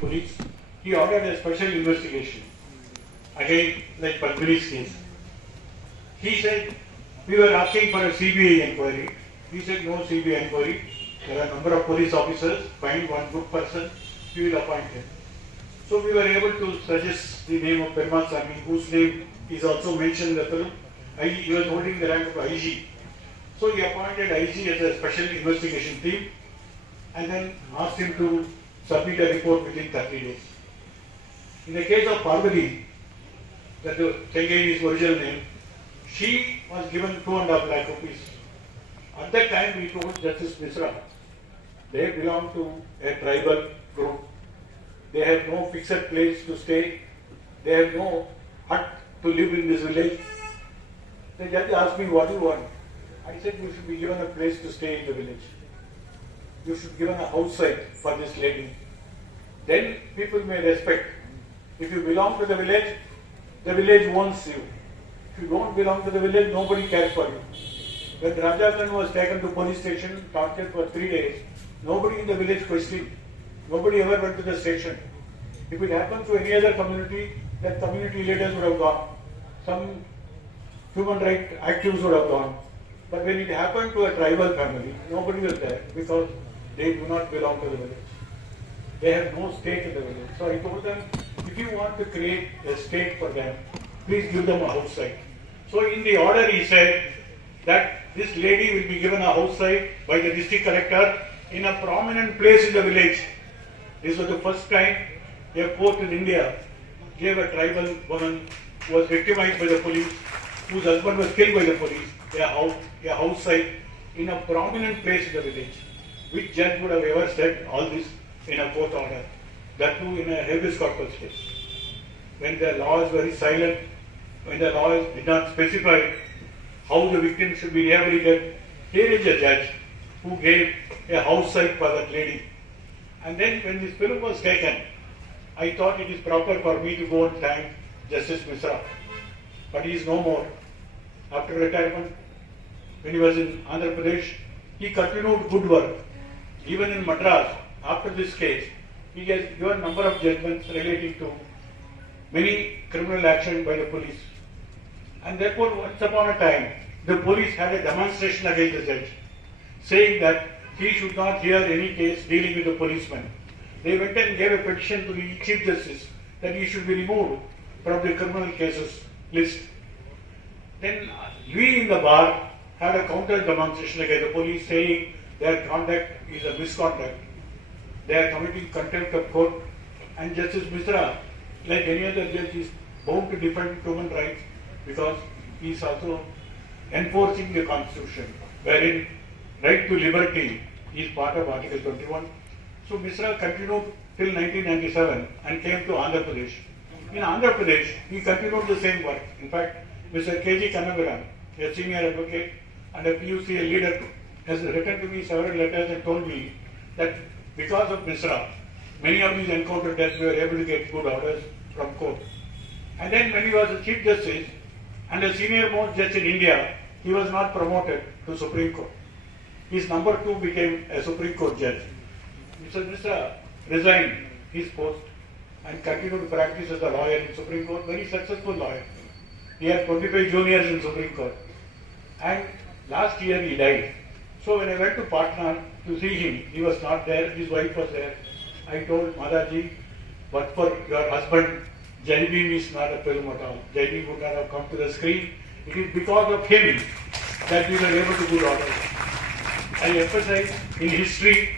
police. He ordered a special investigation. Again, like Padmini's case. He said, we were asking for a CBI inquiry. He said, no CBI inquiry. There are a number of police officers. Find one good person. We will appoint him. So we were able to suggest the name of Perumal Sami, whose name is also mentioned in the film. He was holding the rank of IG. So he appointed IG as a special investigation team and then asked him to submit a report within 30 days. In the case of Parvati, that the Chengeni's original name, she was given 2.5 lakh rupees. At that time, we told Justice Misra, they belong to a tribal group. They have no fixed place to stay. They have no hut to live in this village. The judge asked me, what do you want? I said, you should be given a place to stay in the village. You should be given a house site for this lady. Then people may respect. If you belong to the village owns you. If you don't belong to the village, nobody cares for you. When Rajakan was taken to police station, tortured for 3 days, nobody in the village questioned. Nobody ever went to the station. If it happened to any other community, that community leaders would have gone. Some human rights activists would have gone. But when it happened to a tribal family, nobody was there because they do not belong to the village. They have no stake in the village. So I told them, if you want to create a stake for them, please give them a house site. So in the order he said that this lady will be given a house site by the district collector in a prominent place in the village. This was the first time a court in India gave a tribal woman who was victimized by the police, whose husband was killed by the police, a house site in a prominent place in the village. Which judge would have ever said all this in a court order? That too in a habeas corpus case. When the law is very silent, when the law did not specify how the victim should be rehabilitated, here is a judge who gave a house site for that lady. And then when this film was taken, I thought it is proper for me to go and thank Justice Misra. But he is no more. After retirement, when he was in Andhra Pradesh, he continued good work. Even in Madras, after this case, he has given a number of judgments relating to many criminal action by the police. And therefore, once upon a time, the police had a demonstration against the judge, saying that he should not hear any case dealing with the policeman. They went and gave a petition to the Chief Justice that he should be removed from the criminal cases list. Then we in the bar had a counter demonstration against the police, saying their conduct is a misconduct. They are committing contempt of court, and Justice Misra, like any other judge, is bound to defend human rights because he is also enforcing the Constitution, wherein right to liberty is part of Article 21. So Misra continued till 1997 and came to Andhra Pradesh. In Andhra Pradesh, he continued the same work. In fact, Mr. K.G. Kannagaran, a senior advocate and a PUCA leader, has written to me several letters and told me that because of Misra, many of these encounter deaths were able to get good orders from court. And then when he was a Chief Justice and a senior most judge in India, he was not promoted to Supreme Court. His number 2 became a Supreme Court judge. Mr. Misra resigned his post and continued to practice as a lawyer in Supreme Court, very successful lawyer. He had 25 juniors in Supreme Court. And last year he died. So when I went to Patna to see him, he was not there, his wife was there. I told Madaji, but for your husband, Jai Bhim is not a film at all. Jai Bhim would not have come to the screen. It is because of him that we were able to do orders. I emphasize, in history,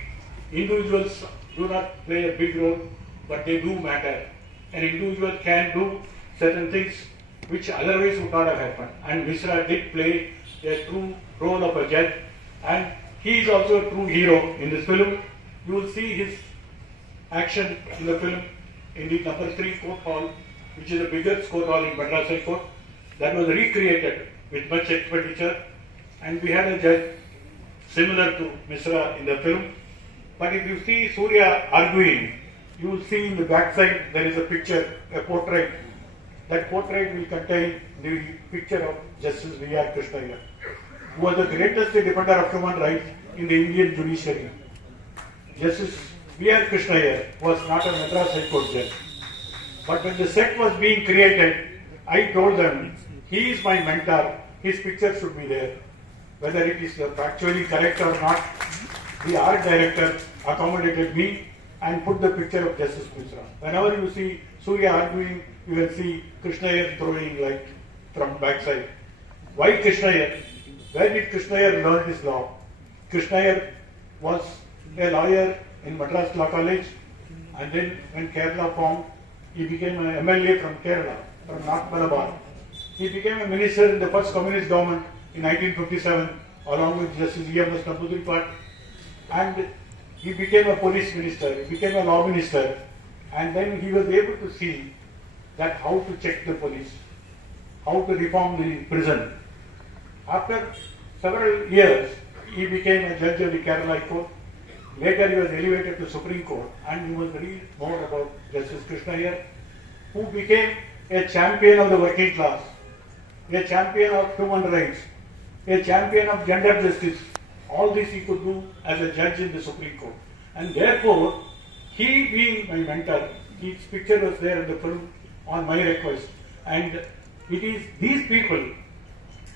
individuals do not play a big role, but they do matter. An individual can do certain things which otherwise would not have happened. And Misra did play a true role of a judge, and he is also a true hero in this film. You will see his action in the film in the number 3 court hall, which is the biggest court hall in Madras High Court. That was recreated with much expenditure, and we had a judge similar to Misra in the film. But if you see Surya arguing, you will see in the backside there is a picture, a portrait. That portrait will contain the picture of Justice V.R. Krishnaiyer, who was the greatest defender of human rights in the Indian judiciary. Justice B.R. Krishna Iyer was not a Madras High Court judge. But when the set was being created, I told them, he is my mentor, his picture should be there. Whether it is factually correct or not, the art director accommodated me and put the picture of Justice Mishra. Whenever you see Surya arguing, you will see Krishna Iyer throwing light from backside. Why Krishna Iyer? Where did Krishna Iyer learn his law? Krishna Iyer was a lawyer in Madras Law College, and then when Kerala formed, he became an MLA from Kerala, from North Malabar. He became a minister in the first communist government in 1957, along with Justice E.M.S. Namboodiripad, and he became a police minister, he became a law minister, and then he was able to see that how to check the police, how to reform the prison. After several years, he became a judge of the Kerala High Court. Later he was elevated to Supreme Court, and you must read more about Justice Krishna Iyer, who became a champion of the working class, a champion of human rights, a champion of gender justice. All this he could do as a judge in the Supreme Court. And therefore, he being my mentor, his picture was there in the film on my request. And it is these people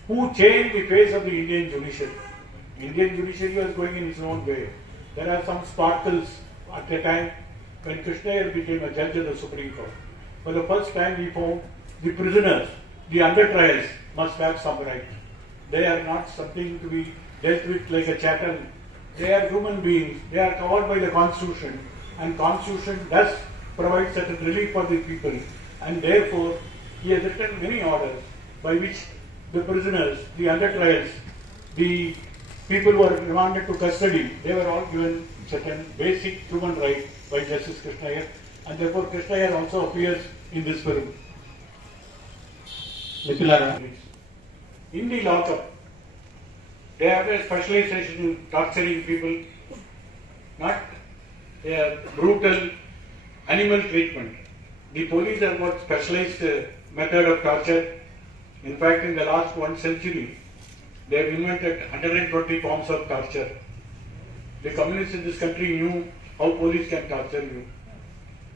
who changed the face of the Indian judiciary. Indian judiciary was going in its own way. There are some sparkles at the time when Krishna Iyer became a judge of the Supreme Court. For the first time he found the prisoners, the under trials must have some right. They are not something to be dealt with like a chattel. They are human beings. They are covered by the Constitution, and Constitution does provide certain relief for the people. And therefore, he has written many orders by which the prisoners, the under trials, the people who are remanded to custody, they were all given certain basic human rights by Justice Krishna Iyer, and therefore Krishna Iyer also appears in this film. In the lockup, they have a specialization in torturing people, not a brutal animal treatment. The police have got specialized method of torture. In fact, in the last 1 century, they have invented 120 forms of torture. The communists in this country knew how police can torture you.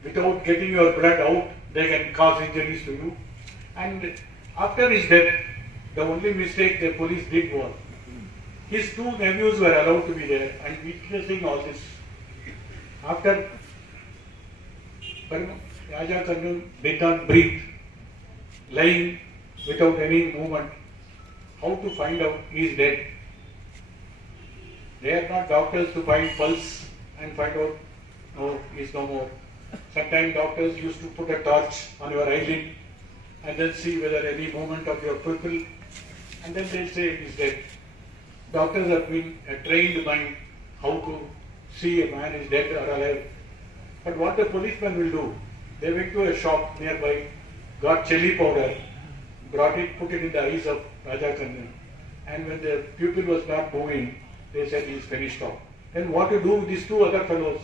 Without getting your blood out, they can cause injuries to you. And after his death, the only mistake the police did was, his 2 nephews were allowed to be there and witnessing all this. After Raja Karnool did not breathe, lying without any movement, how to find out he is dead? They are not doctors to find pulse and find out, no, he is no more. Sometimes doctors used to put a torch on your eyelid and then see whether any movement of your pupil, and then they say he is dead. Doctors have been a trained mind how to see a man is dead or alive. But what the policeman will do, they went to a shop nearby, got chili powder, brought it, put it in the eyes of Raja Karnool, and when the pupil was not moving, they said he is finished off. Then what to do with these 2 other fellows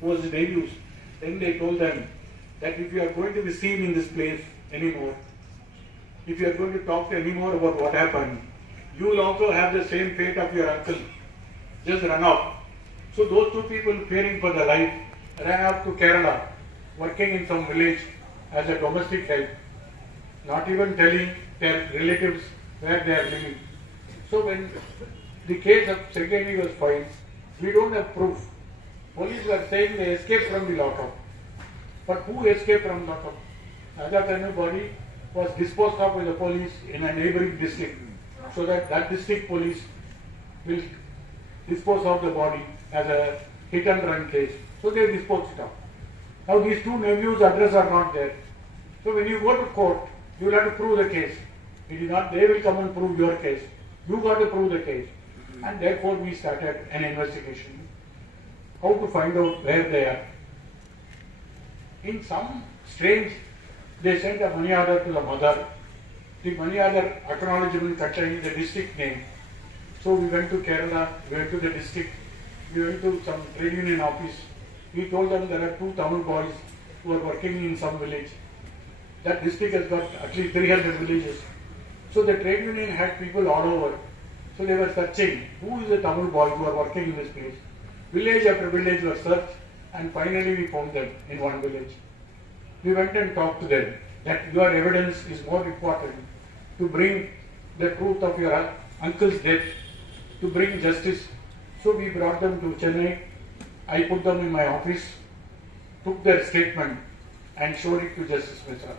who was nephews? Then they told them that if you are going to be seen in this place anymore, if you are going to talk anymore about what happened, you will also have the same fate of your uncle. Just run off. So those 2 people, fearing for their life, ran off to Kerala, working in some village as a domestic help, not even telling their relatives where they are living. So when the case of Sringeri was filed, we don't have proof. Police were saying they escaped from the lockup. But who escaped from lockup? Raja Karnool body was disposed of by the police in a neighboring district, so that district police will dispose of the body as a hit and run case. So they disposed it of. Now these 2 nephews' address are not there. So when you go to court, you will have to prove the case. It is not they will come and prove your case. You got to prove the case. And therefore we started an investigation. How to find out where they are. In some strange, they sent a money order to the mother. The money order acknowledgement containing the district name. So we went to Kerala, we went to the district, we went to some trade union office. We told them there are 2 Tamil boys who are working in some village. That district has got at least 300 villages. So the trade union had people all over. So they were searching, who is the Tamil boy who are working in this place. Village after village was searched, and finally we found them in one village. We went and talked to them that your evidence is more important to bring the truth of your uncle's death, to bring justice. So we brought them to Chennai. I put them in my office, took their statement and showed it to Justice Mishra.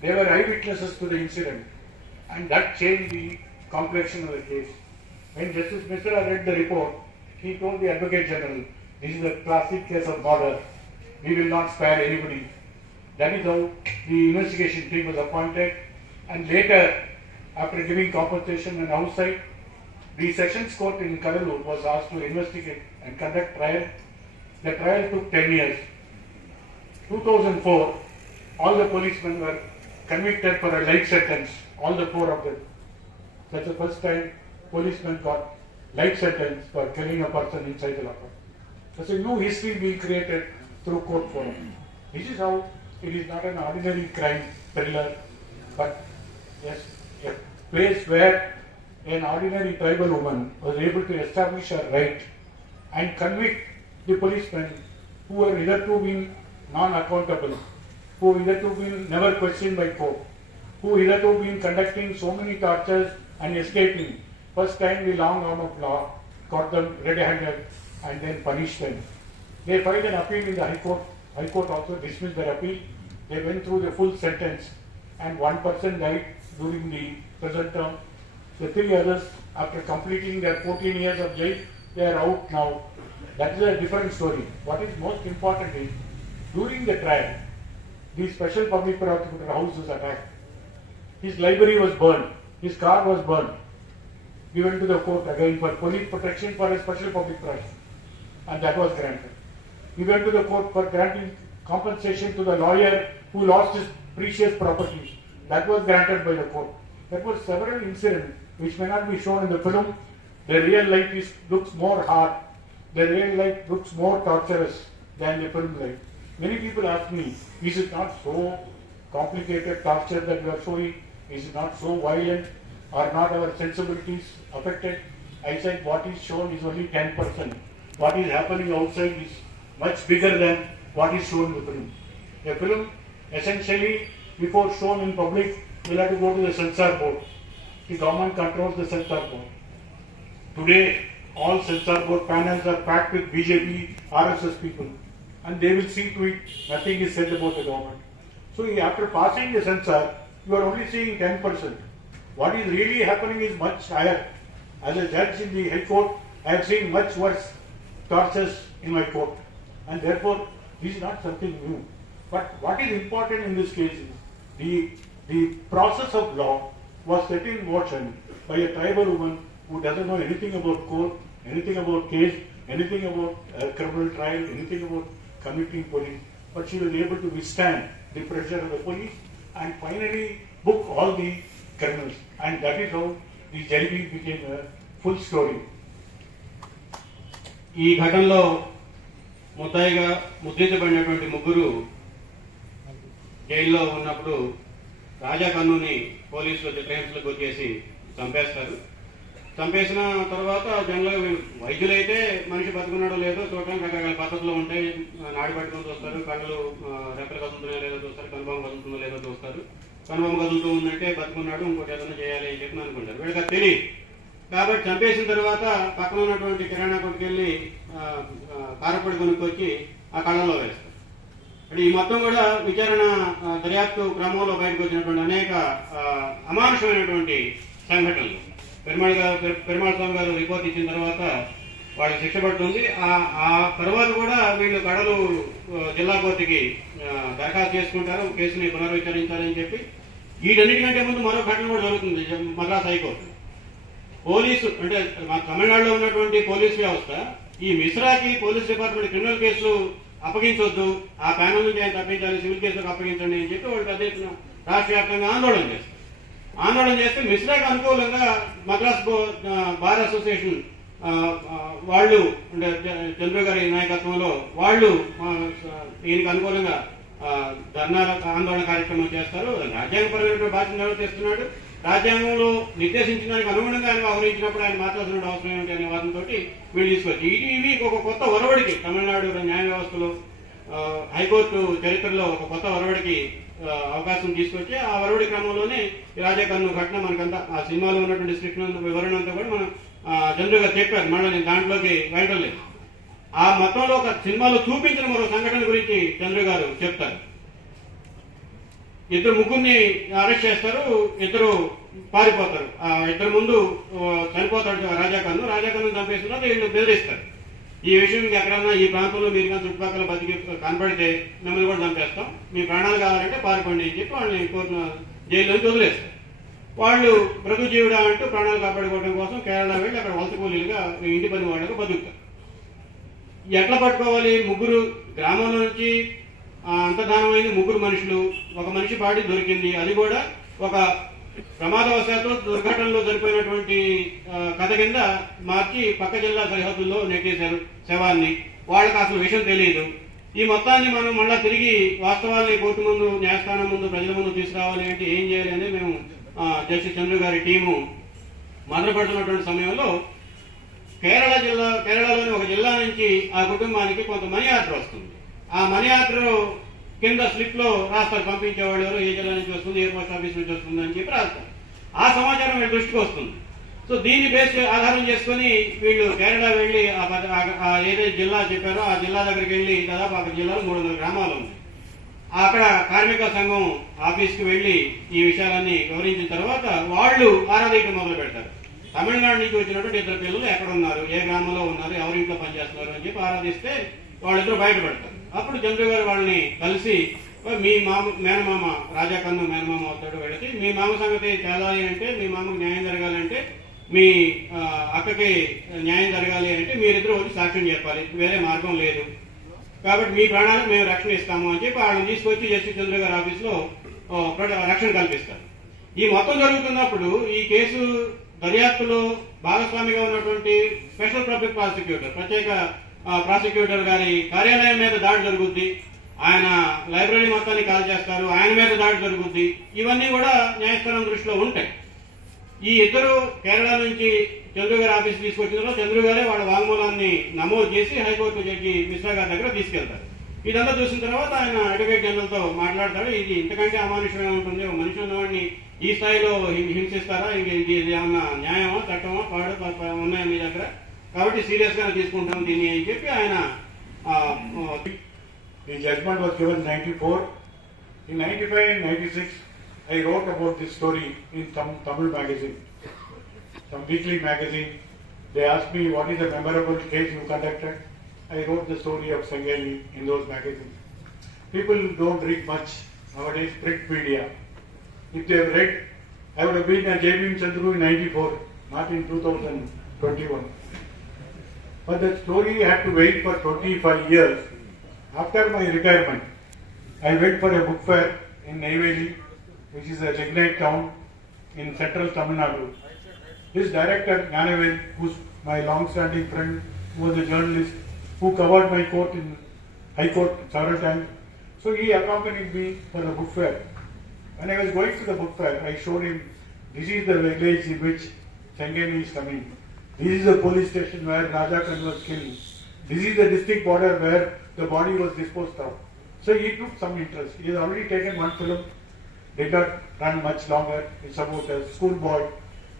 They were eyewitnesses to the incident, and that changed the complexion of the case. When Justice Mishra read the report, he told the Advocate General, this is a classic case of murder. We will not spare anybody. That is how the investigation team was appointed, and later, after giving compensation and outside, the Sessions Court in Cuddalore was asked to investigate and conduct trial. The trial took 10 years. 2004, all the policemen were convicted for a life sentence, all the 4 of them. That's the first time policemen got life sentence for killing a person inside the locker. There's a new history being created through court forum. This is how it is not an ordinary crime thriller, but yes, a place where an ordinary tribal woman was able to establish her right and convict the policemen who were hitherto being non-accountable, who hitherto been never questioned by court, who hitherto been conducting so many tortures and escaping. First time the long arm of law caught them red-handed and then punished them. They filed an appeal in the High Court. High Court also dismissed their appeal. They went through the full sentence and one person died during the present term. The 3 others, after completing their 14 years of jail, they are out now. That is a different story. What is most important is, during the trial, the Special Public Prosecutor house was attacked. His library was burned. His car was burned. Given to the court again for police protection for a Special Public Prosecutor. And that was granted. He went to the court for granting compensation to the lawyer who lost his precious property. That was granted by the court. There were several incidents which may not be shown in the film. The real life looks more hard. The real life looks more torturous than the film life. Many people ask me, is it not so complicated torture that we are showing? Is it not so violent? Are not our sensibilities affected? I said what is shown is only 10%. What is happening outside is much bigger than what is shown in the film. A film, essentially, before shown in public, will have to go to the censor board. The government controls the censor board. Today, all censor board panels are packed with BJP, RSS people, and they will see to it nothing is said about the government. So after passing the censor, you are only seeing 10%. What is really happening is much higher. As a judge in the High Court, I have seen much worse tortures in my court, and therefore this is not something new. But what is important in this case is the process of law was set in motion by a tribal woman who doesn't know anything about court, anything about case, anything about criminal trial, anything about committing police. But she was able to withstand the pressure of the police and finally book all the criminals. And that is how the Jalbi became a full story. ఈ ఘటనలో ముద్దాయిగా ముద్రించబడినటువంటి ముగ్గురు జైల్లో ఉన్నప్పుడు రాజా కన్నుని పోలీసులు చిత్రహింసలకు వచ్చేసి చంపేస్తారు. చంపేసిన తర్వాత జనరల్గా వైద్యులైతే మనిషి బతుకున్నాడో లేదో చూడడానికి రకరకాల పద్ధతులు ఉంటాయి. నాడి పట్టుకొని చూస్తారు, కళ్ళు రెక్కలు కదులుతున్నాయో లేదో చూస్తారు, కనుబొమ్మ కదులుతుందో లేదో చూస్తారు. కనుబొమ్మ కదులుతూ ఉందంటే బతుకున్నాడు, ఇంకోటి ఏదైనా చేయాలి అని చెప్పి అనుకుంటారు. వీళ్ళకి అది తెలియదు. కాబట్టి చంపేసిన తర్వాత పక్కన ఉన్నటువంటి కిరాణా కొట్టుకు వెళ్ళి కారపొడి కొనుక్కొచ్చి ఆ కళ్ళలో వేస్తారు. అంటే ఈ మొత్తం కూడా విచారణ దర్యాప్తు క్రమంలో బయటకు వచ్చినటువంటి అనేక అమానుషమైనటువంటి సంఘటనలు. పెరుమాళ స్వామి గారు రిపోర్ట్ ఇచ్చిన తర్వాత వాళ్ళకి శిక్ష పడుతుంది. ఆ తర్వాత కూడా వీళ్ళు కడలూరు జిల్లా కోర్టుకి దరఖాస్తు చేసుకుంటారు, కేసుని పునర్విచారించాలని చెప్పి. వీటన్నిటికంటే ముందు మరో ఘటన కూడా జరుగుతుంది మద్రాస్ హైకోర్టు. పోలీసు అంటే మా తమిళనాడులో ఉన్నటువంటి పోలీస్ వ్యవస్థ ఈ మిశ్రాకి పోలీస్ డిపార్ట్మెంట్ క్రిమినల్ కేసులు అప్పగించొద్దు, ఆ ప్యానల్ నుంచి ఆయన తప్పించాలి, సివిల్ కేసులకు అప్పగించండి అని చెప్పి వాళ్ళు పెద్ద ఎత్తున రాష్ట్ర వ్యాప్తంగా ఆందోళన చేస్తారు. ఆందోళన చేస్తే మిశ్రాకి అనుకూలంగా మద్రాస్ బార్ అసోసియేషన్ వాళ్ళు అంటే చంద్ర గారి నాయకత్వంలో వాళ్ళు దీనికి అనుకూలంగా ధర్నా ఆందోళన కార్యక్రమం చేస్తారు. రాజ్యాంగపరమైన బాధ్యత నిర్వర్తిస్తున్నాడు. రాజ్యాంగంలో నిర్దేశించిన దానికి అనుగుణంగా ఆయన వ్యవహరించినప్పుడు ఆయన మార్చాల్సిన అవసరం ఏమిటి అనే వాదంతో వీళ్ళు తీసుకొచ్చి ఇవి ఒక కొత్త ఒరవడికి తమిళనాడు న్యాయ వ్యవస్థలో హైకోర్టు చరిత్రలో ఒక కొత్త ఒరవడికి అవకాశం తీసుకొచ్చి ఆ ఒరవడి క్రమంలోనే ఈ రాజా కన్ను ఘటన మనకంతా ఆ సినిమాలో ఉన్నటువంటి డిస్క్రిప్షన్ వివరణ అంతా కూడా మనం చంద్రు గారు చెప్పారు. మళ్ళీ నేను దాంట్లోకి వెళ్ళలేదు. ఆ మొత్తంలో ఒక సినిమాలో చూపించిన మరో సంఘటన గురించి చంద్రు గారు చెప్తారు. ఇద్దరు ముగ్గురిని అరెస్ట్ చేస్తారు, ఇద్దరు పారిపోతారు. ఆ ఇద్దరు ముందు చనిపోతాడు రాజాకన్ను చంపేస్తున్నారు, వీళ్ళు బెదిరిస్తారు. ఈ విషయం ఎక్కడన్నా ఈ ప్రాంతంలో మీరు కానీ చుట్టుపక్కల బతికి కనపడితే మిమ్మల్ని కూడా చంపేస్తాం, మీ ప్రాణాలు కావాలంటే పారిపోండి అని చెప్పి వాళ్ళని కోర్టు జైల్లోంచి వదిలేస్తారు. వాళ్ళు బ్రతుకు జీవుడా అంటూ ప్రాణాలు కాపాడుకోవడం కోసం కేరళ వెళ్ళి అక్కడ వలస కూలీలుగా ఇంటి పని వాళ్ళగా బతుకుతారు. ఎట్లా పట్టుకోవాలి? ముగ్గురు గ్రామంలో నుంచి అంతర్ధానమైన ముగ్గురు మనుషులు, ఒక మనిషి బాడీ దొరికింది, అది కూడా ఒక ప్రమాదవశాత్తు దుర్ఘటనలో జరిపోయినటువంటి కథ కింద మార్చి పక్క జిల్లా సరిహద్దుల్లో నెట్టేశారు శవాన్ని. వాళ్ళకి అసలు విషయం తెలియదు. ఈ మొత్తాన్ని మనం మళ్ళా తిరిగి వాస్తవాల్ని కోర్టు ముందు, న్యాయస్థానం ముందు, ప్రజల ముందు తీసుకురావాలి అంటే ఏం చేయాలి అనేది మేము జస్టిస్ చంద్రు గారి టీము మొదలుపెడుతున్నటువంటి సమయంలో కేరళలోని ఒక జిల్లా నుంచి ఆ కుటుంబానికి కొంత మనీ ఆర్డర్ వస్తుంది. ఆ మనీ ఆర్డర్ కింద స్లిప్ లో రాస్తారు, పంపించేవాళ్ళు ఎవరు, ఏ జిల్లా నుంచి వస్తుంది, ఏ పోస్ట్ ఆఫీస్ నుంచి వస్తుంది అని చెప్పి రాస్తారు. ఆ సమాచారం వీళ్ళ దృష్టికి వస్తుంది. సో దీన్ని ఆధారం చేసుకుని వీళ్ళు కేరళ వెళ్లి ఏదైతే జిల్లా చెప్పారో ఆ జిల్లా దగ్గరికి వెళ్లి దాదాపు అక్కడ జిల్లాలో 300 గ్రామాలు ఉన్నాయి. అక్కడ కార్మిక సంఘం ఆఫీస్కి వెళ్లి ఈ విషయాలన్నీ వివరించిన తర్వాత వాళ్ళు ఆరాధీయటం మొదలు పెడతారు. తమిళనాడు నుంచి వచ్చినటువంటి ఇద్దరు పిల్లలు ఎక్కడ ఉన్నారు, ఏ గ్రామంలో ఉన్నారు, ఎవరింట్లో పనిచేస్తున్నారు అని చెప్పి ఆరాధిస్తే వాళ్ళిద్దరు బయటపడతారు. అప్పుడు చంద్రు గారు వాళ్ళని కలిసి మీ మేనమామ రాజా కన్ను మేనమామ అవుతాడు, వెళ్ళి మీ మామ సంగతి తేలాలి అంటే, మీ మామకు న్యాయం జరగాలంటే, మీ అక్కకి న్యాయం జరగాలి అంటే మీరిద్దరు వచ్చి సాక్ష్యం చెప్పాలి, వేరే మార్గం లేదు, కాబట్టి మీ ప్రాణాలకు మేము రక్షణ ఇస్తాము అని చెప్పి వాళ్ళని తీసుకొచ్చి జస్టిస్ చంద్ర గారి ఆఫీస్ లో రక్షణ కల్పిస్తారు. ఈ మొత్తం జరుగుతున్నప్పుడు ఈ కేసు దర్యాప్తులో భాగస్వామిగా ఉన్నటువంటి స్పెషల్ పబ్లిక్ ప్రాసిక్యూటర్, ప్రత్యేక ప్రాసిక్యూటర్ గారి కార్యాలయం మీద దాడి జరుగుద్ది. ఆయన లైబ్రరీ మొత్తాన్ని కాల్ చేస్తారు, ఆయన మీద దాడి జరుగుద్ది. ఇవన్నీ కూడా న్యాయస్థానం దృష్టిలో ఉంటాయి. ఈ ఇద్దరు కేరళ నుంచి చంద్రు గారి ఆఫీస్ తీసుకొచ్చిన చంద్రు గారే వాళ్ళ వాంగ్మూలాన్ని నమోదు చేసి హైకోర్టు జడ్జి మిశ్రా గారి దగ్గర తీసుకెళ్తారు. ఇదంతా చూసిన తర్వాత ఆయన అడ్వకేట్ జనరల్ తో మాట్లాడతాడు. ఇది ఇంతకంటే అమానుషంగా ఉంటుంది, మనిషి ఉన్నవాడిని ఈ స్థాయిలో హింసిస్తారా, ఇది ఏమన్నా న్యాయమా, చట్టమా, పాడు ఉన్నాయా మీ దగ్గర, కాబట్టి సీరియస్ గా తీసుకుంటాం దీన్ని అని చెప్పి ఆయన. The judgment was given 94. In 95 and 96, I wrote about this story in some Tamil magazine, some weekly magazine. They asked me what is the memorable case you conducted. I wrote the story of Sangeli in those magazines. People don't read much nowadays, print media. If they have read, I would have been a JB Chandru in 94, not in 2021. But the story had to wait for 25 years. After my retirement, I went for a book fair in Neyveli, which is a lignite town in central Tamil Nadu. This director, Gnanavel, who's my long-standing friend, who was a journalist, who covered my court in High Court several times, so he accompanied me for the book fair. When I was going to the book fair, I showed him, this is the village in which Sangeni is coming. This is the police station where Raja Khan was killed. This is the district border where the body was disposed of. So he took some interest. He has already taken one film, did not run much longer. It's about a schoolboy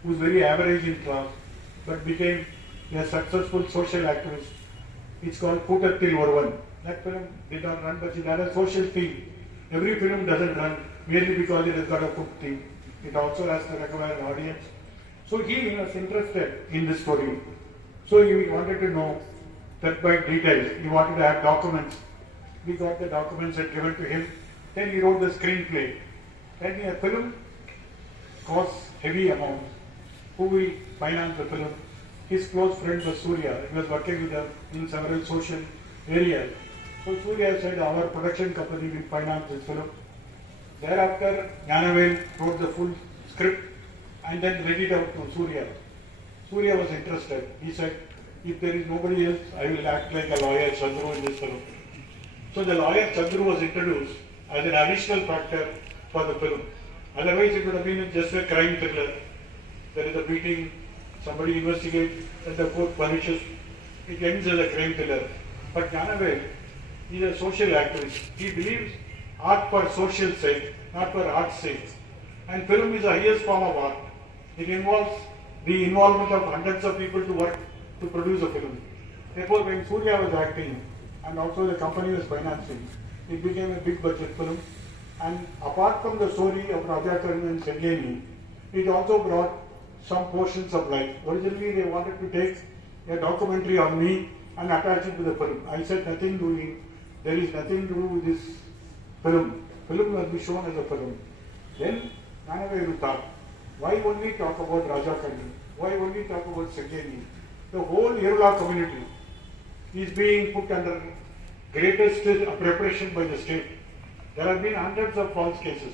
who is very average in class, but became a successful social activist. It's called Kootattil Orvan. That film did not run, but it had a social theme. Every film doesn't run merely because it has got a good theme. It also has to require an audience. So he was interested in this story. So he wanted to know that by details. He wanted to have documents. We got the documents and given to him. Then he wrote the screenplay. Then a film costs heavy amounts. Who will finance the film? His close friend was Surya. He was working with him in several social areas. So Surya said, our production company will finance this film. Thereafter, Gnanavel wrote the full script and then read it out to Surya. Surya was interested. He said, if there is nobody else, I will act like a lawyer, Chandru, in this film. So the lawyer Chandru was introduced as an additional factor for the film. Otherwise, it would have been just a crime thriller. There is a beating, somebody investigates, and the court punishes. It ends as a crime thriller. But Gnanavel is a social activist. He believes art for social sake, not for art's sake. And film is the highest form of art. It involves the involvement of hundreds of people to work to produce a film. Therefore, when Surya was acting and also the company was financing, it became a big budget film. And apart from the story of Raja Karan and Sengeni, it also brought some portions of life. Originally, they wanted to take a documentary on me and attach it to the film. I said nothing doing. There is nothing to do with this film. Film must be shown as a film. Then Gnanaveru thought, why only talk about Raja Karan? Why only talk about Sengeni? The whole Yerula community is being put under greatest preparation by the state. There have been hundreds of false cases.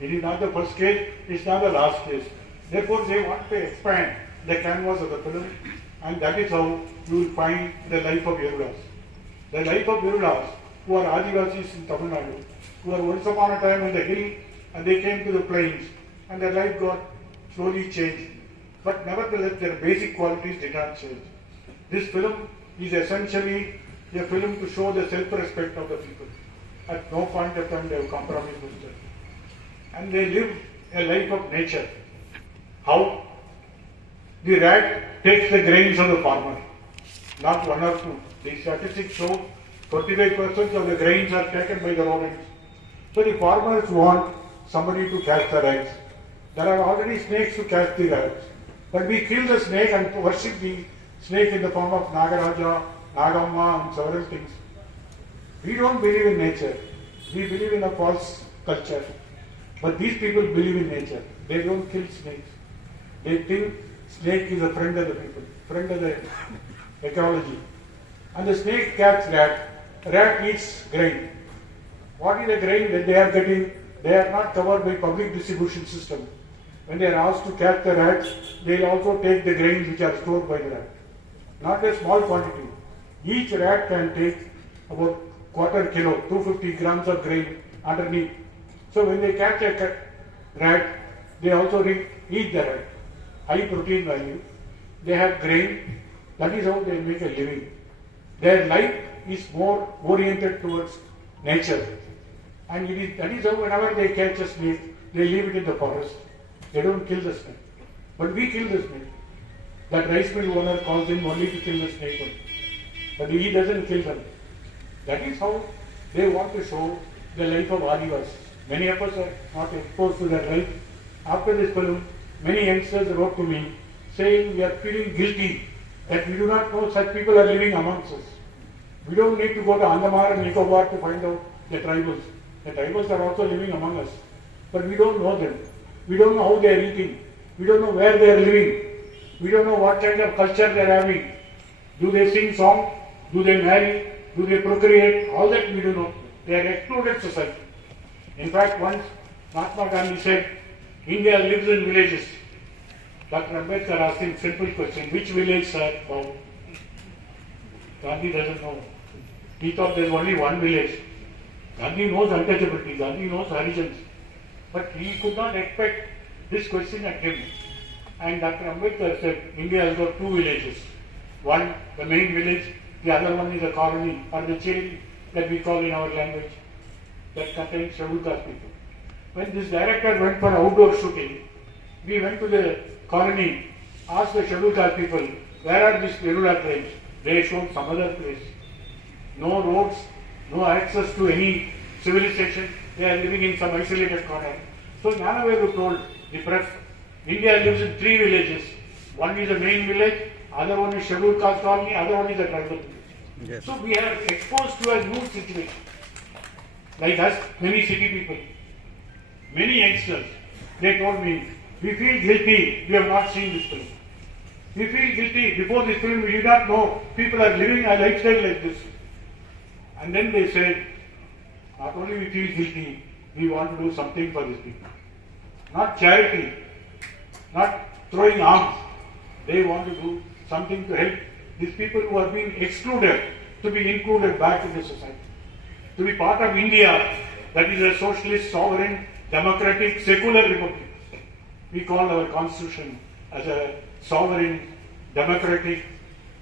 It is not the first case, it's not the last case. Therefore, they want to expand the canvas of the film, and that is how you will find the life of Yerulas. The life of Yerulas, who are Adivasis in Tamil Nadu, who are once upon a time on the hill, and they came to the plains, and their life got slowly changed. But nevertheless, their basic qualities did not change. This film is essentially a film to show the self-respect of the people. At no point of time they have compromised with them. And they live a life of nature. How? The rat takes the grains of the farmer, not one or two. The statistics show 25% of the grains are taken by the rodents. So the farmers want somebody to catch the rats. There are already snakes to catch the rats. But we kill the snake and worship the snake in the form of Nagaraja, Nagamma and several things. We don't believe in nature. We believe in a false culture. But these people believe in nature. They don't kill snakes. They think snake is a friend of the people, friend of the ecology. And the snake catches rat. Rat eats grain. What is the grain that they are getting? They are not covered by public distribution system. When they are asked to catch the rats, they will also take the grains which are stored by the rat. Not a small quantity. Each rat can take about quarter kilo, 250 grams of grain underneath. So when they catch a rat, they also eat the rat. High protein value. They have grain. That is how they make a living. Their life is more oriented towards nature. And that is how whenever they catch a snake, they leave it in the forest. They don't kill the snake. But we kill the snake. That rice mill owner calls him only to kill the snake. But he doesn't kill them. That is how they want to show the life of Adivasis. Many of us are not exposed to that life. After this film, many youngsters wrote to me saying we are feeling guilty that we do not know such people are living amongst us. We don't need to go to Andamar and Nicobar to find out the tribals. The tribals are also living among us. But we don't know them. We don't know how they are eating. We don't know where they are living. We don't know what kind of culture they are having. Do they sing song? Do they marry? Do they procreate? All that we don't know. They are excluded society. In fact, once Mahatma Gandhi said, India lives in villages. Dr. Ambedkar asked him a simple question, which village, sir? Oh. Gandhi doesn't know. He thought there is only one village. Gandhi knows untouchability, Gandhi knows Harijans. But he could not expect this question at him. And Dr. Ambedkar said, India has got two villages. One, the main village, the other one is a colony or the chain that we call in our language that contains scheduled caste people. When this director went for outdoor shooting, we went to the colony, asked the scheduled caste people, where are these Yerula tribes? They showed some other place. No roads, no access to any civilization. They are living in some isolated corner. So Gnanaveru told the press, India lives in three villages. One is a main village, other one is scheduled caste colony, other one is a tribal village. Yes. So we are exposed to a new situation. Like us, many city people, many youngsters, they told me, we feel guilty, we have not seen this film. We feel guilty, before this film we did not know people are living a lifestyle like this. And then they said, not only we feel guilty, we want to do something for these people. Not charity, not throwing arms. They want to do something to help these people who are being excluded to be included back in the society. To be part of India, that is a socialist, sovereign, democratic, secular republic. We call our constitution as a sovereign, democratic,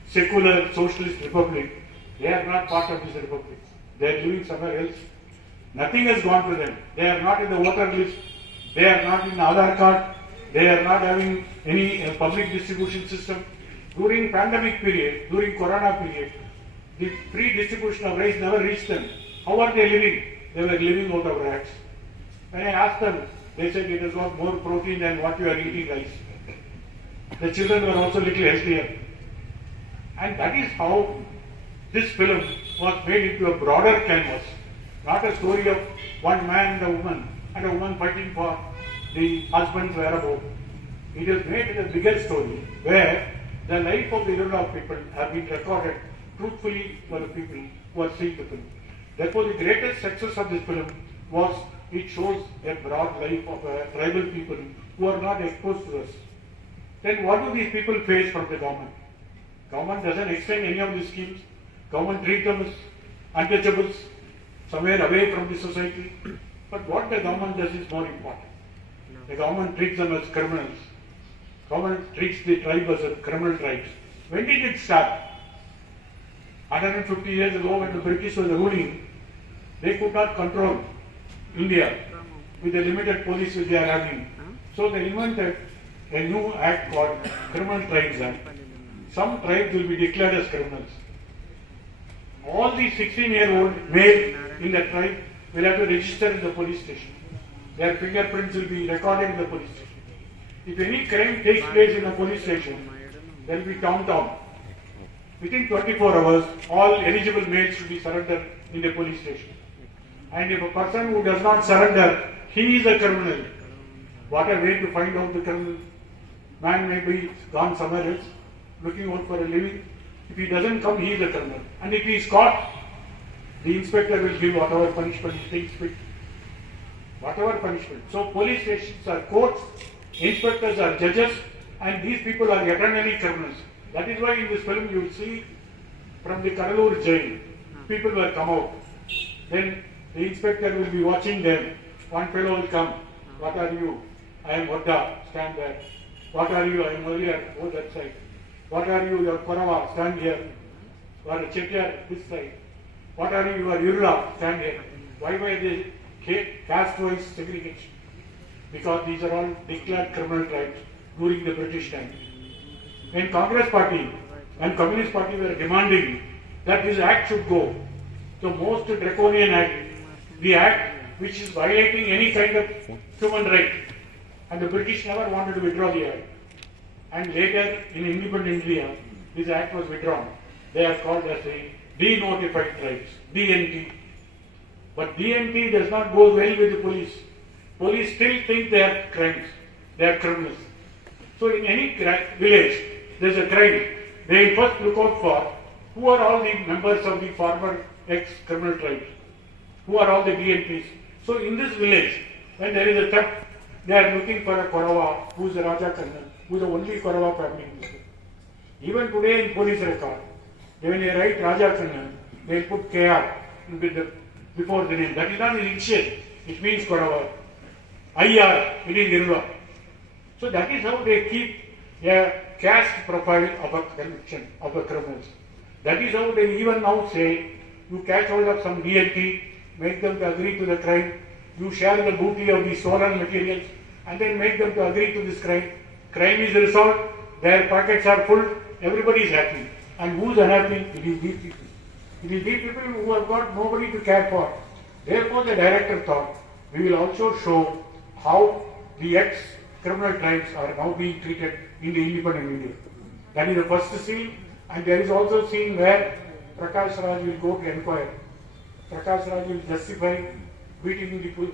secular, socialist republic. They are not part of this republic. They are living somewhere else. Nothing has gone to them. They are not in the voter list. They are not in the Aadhaar card. They are not having any public distribution system. During pandemic period, during Corona period, the free distribution of rice never reached them. How are they living? They were living out of rats. When I asked them, they said it has got more protein than what you are eating rice. The children were also little healthier. And that is how this film was made into a broader canvas. Not a story of one man and a woman fighting for the husband's whereabouts. It is made in a bigger story where the life of the Irula people have been recorded truthfully for the people who are seeing the film. Therefore, the greatest success of this film was it shows a broad life of tribal people who are not exposed to us. Then what do these people face from the government? Government doesn't extend any of these schemes. Government treats them as untouchables, somewhere away from the society. But what the government does is more important. The government treats them as criminals. Government treats the tribe as criminal tribes. When did it start? 150 years ago, when the British were ruling, they could not control India with the limited police which they are having. So they invented a new act called Criminal Tribes Act. Some tribes will be declared as criminals. All the 16-year-old male in the tribe will have to register in the police station. Their fingerprints will be recorded in the police station. If any crime takes place in a police station, there will be countdown. Within 24 hours, all eligible males should be surrendered in the police station. And if a person who does not surrender, he is a criminal. What a way to find out the criminal. Man may be gone somewhere else, looking out for a living. If he doesn't come, he is a criminal. And if he is caught, the inspector will give whatever punishment he thinks fit. Whatever punishment. So police stations are courts, inspectors are judges, and these people are eternally criminals. That is why in this film you will see from the Kadalur jail, people will come out. Then the inspector will be watching them. One fellow will come. What are you? I am Vodda, stand there. What are you? I am Maliar, go that side. What are you? You are Korava, stand here. You are a Chettiar, this side. What are you? You are Irula, stand here. Why were they caste-wise segregation? Because these are all declared criminal tribes during the British time. When Congress Party and Communist Party were demanding that this act should go, the most draconian act, the act which is violating any kind of human right, and the British never wanted to withdraw the act. And later in independent India, this act was withdrawn. They are called as the denotified tribes, DNT. But DNT does not go well with the police. Police still think they are crimes, they are criminals. So in any village, there is a crime. They first look out for who are all the members of the former ex-criminal tribes, who are all the DNPs. So in this village, when there is a theft, they are looking for a Korava, who is the Raja Kannan, who is the only Korava family member. Even today in police record, when they write Raja Kannan, they put KR before the name. That is not his initial. It means Korava. IR, it is Irula. So that is how they keep a caste profile of a conviction of the criminals. That is how they even now say, you catch hold of some DNT, make them to agree to the crime, you share the booty of the stolen materials, and then make them to agree to this crime. Crime is resolved, their pockets are full, everybody is happy. And who is unhappy? It is these people. It is these people who have got nobody to care for. Therefore the director thought, we will also show how the ex-criminal tribes are now being treated in the independent India. That is the first scene, and there is also a scene where Prakash Raj will go to inquire. Prakash Raj will justify beating the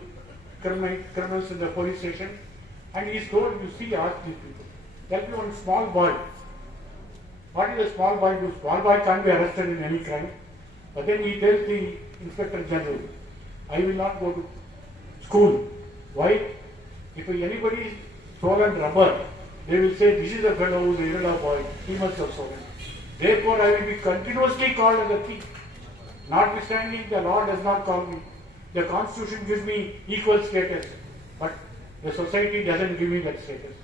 criminals in the police station, and he is told, you see, ask these people. There will be one small boy. What is a small boy do? Small boy can't be arrested in any crime. But then he tells the Inspector General, I will not go to school. Why? If anybody stolen rubber, they will say, this is a fellow who is a Irula boy, he must have stolen. Therefore, I will be continuously called as a thief. Notwithstanding, the law does not call me. The Constitution gives me equal status. but the society doesn't give me that status.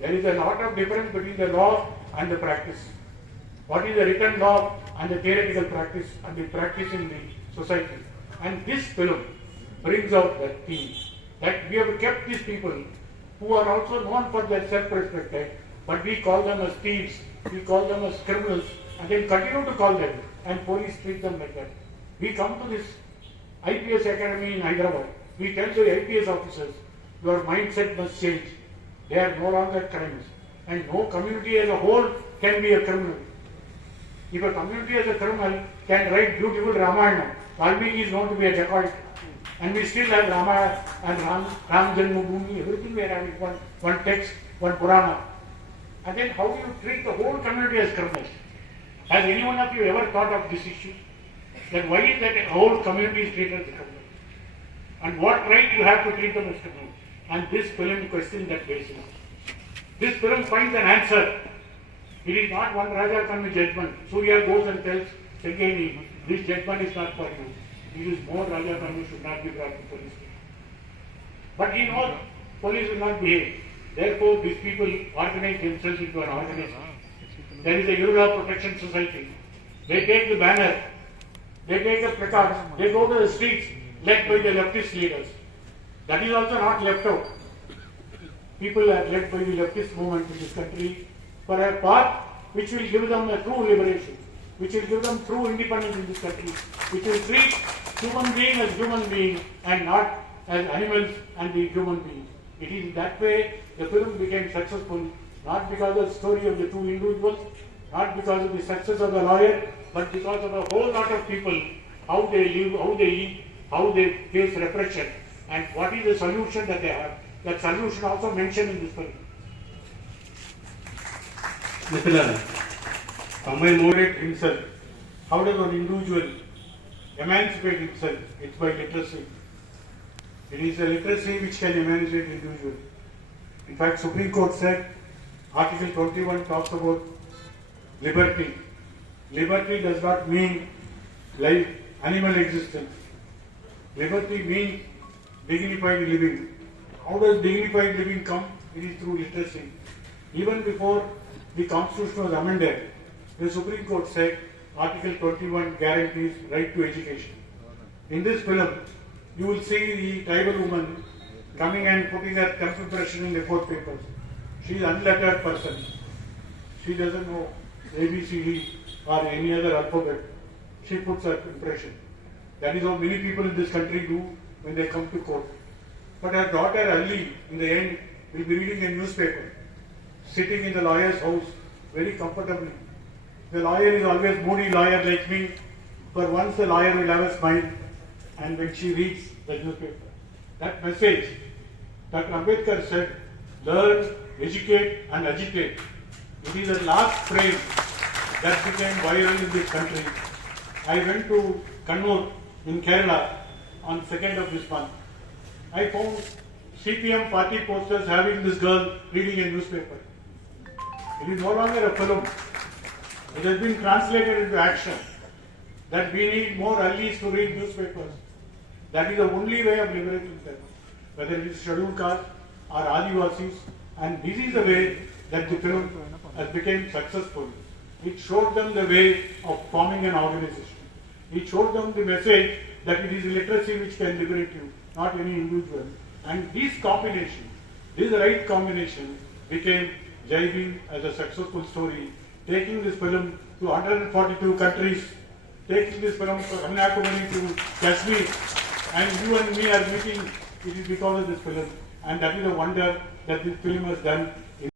There is a lot of difference between the law and the practice. What is the written law and the theoretical practice and the practice in the society. And this film brings out that theme, that we have kept these people who are also known for their self-respect, but we call them as thieves, we call them as criminals, and then continue to call them, and police treat them like that. We come to this IPS Academy in Hyderabad. We tell the IPS officers, your mindset must change. They are no longer criminals. And no community as a whole can be a criminal. If a community as a criminal can write beautiful Ramayana, Valmiki is known to be a dacoit. And we still have Ramayana and Ram Janmabhoomi, everything we are having one text, one Purana. And then how do you treat the whole community as criminals? Has any one of you ever thought of this issue? That why is that a whole community is treated as criminals? And what right you have to treat them as criminals? And this film questions that basis. This film finds an answer. It is not one Raja Kannu judgment. Surya goes and tells Sankeni, this judgment is not for you. It is more Raja Kannu should not be brought to police. But he knows police will not behave. Therefore, these people organize themselves into an organization. There is a Yoga Protection Society. They take the banner, they take the placards, they go to the streets led by the leftist leaders. That is also not left out. People are led by the leftist movement in this country for a path which will give them a true liberation, which will give them true independence in this country, which will treat human being as human being and not as animals and the human beings. It is in that way the film became successful, not because of the story of the two individuals, not because of the success of the lawyer, but because of a whole lot of people, how they live, how they eat, how they face repression, and what is the solution that they have. That solution also mentioned in this film. మిత్రులారా, Emancipate himself. How does an individual emancipate himself? It's by literacy. It is the literacy which can emancipate individual. In fact, Supreme Court said, Article 21 talks about liberty. Liberty does not mean life, animal existence. Liberty means dignified living. How does dignified living come? It is through literacy. Even before the Constitution was amended, the Supreme Court said Article 21 guarantees right to education. In this film, you will see the tribal woman coming and putting her thumb impression in the court papers. She is an unlettered person. She doesn't know ABCD or any other alphabet. She puts her impression. That is how many people in this country do when they come to court. But her daughter Ali, in the end, will be reading a newspaper, sitting in the lawyer's house very comfortably. The lawyer is always moody lawyer like me. For once the lawyer will have a smile, and when she reads the newspaper, that message, Dr. Ambedkar said, learn, educate and agitate. It is the last phrase that became viral in this country. I went to Kannur in Kerala on 2nd of this month. I found CPM party posters having this girl reading a newspaper. It is no longer a film. It has been translated into action. That we need more allies to read newspapers. That is the only way of liberating them. Whether it is scheduled caste or Adivasis, and this is the way that the film has become successful. It showed them the way of forming an organization. It showed them the message that it is literacy which can liberate you, not any individual. And this combination, this right combination, became Jai Bhim as a successful story, taking this film to 142 countries, taking this film from Kanyakumari to Kashmir, and you and me are meeting, it is because of this film. And that is a wonder that this film has done.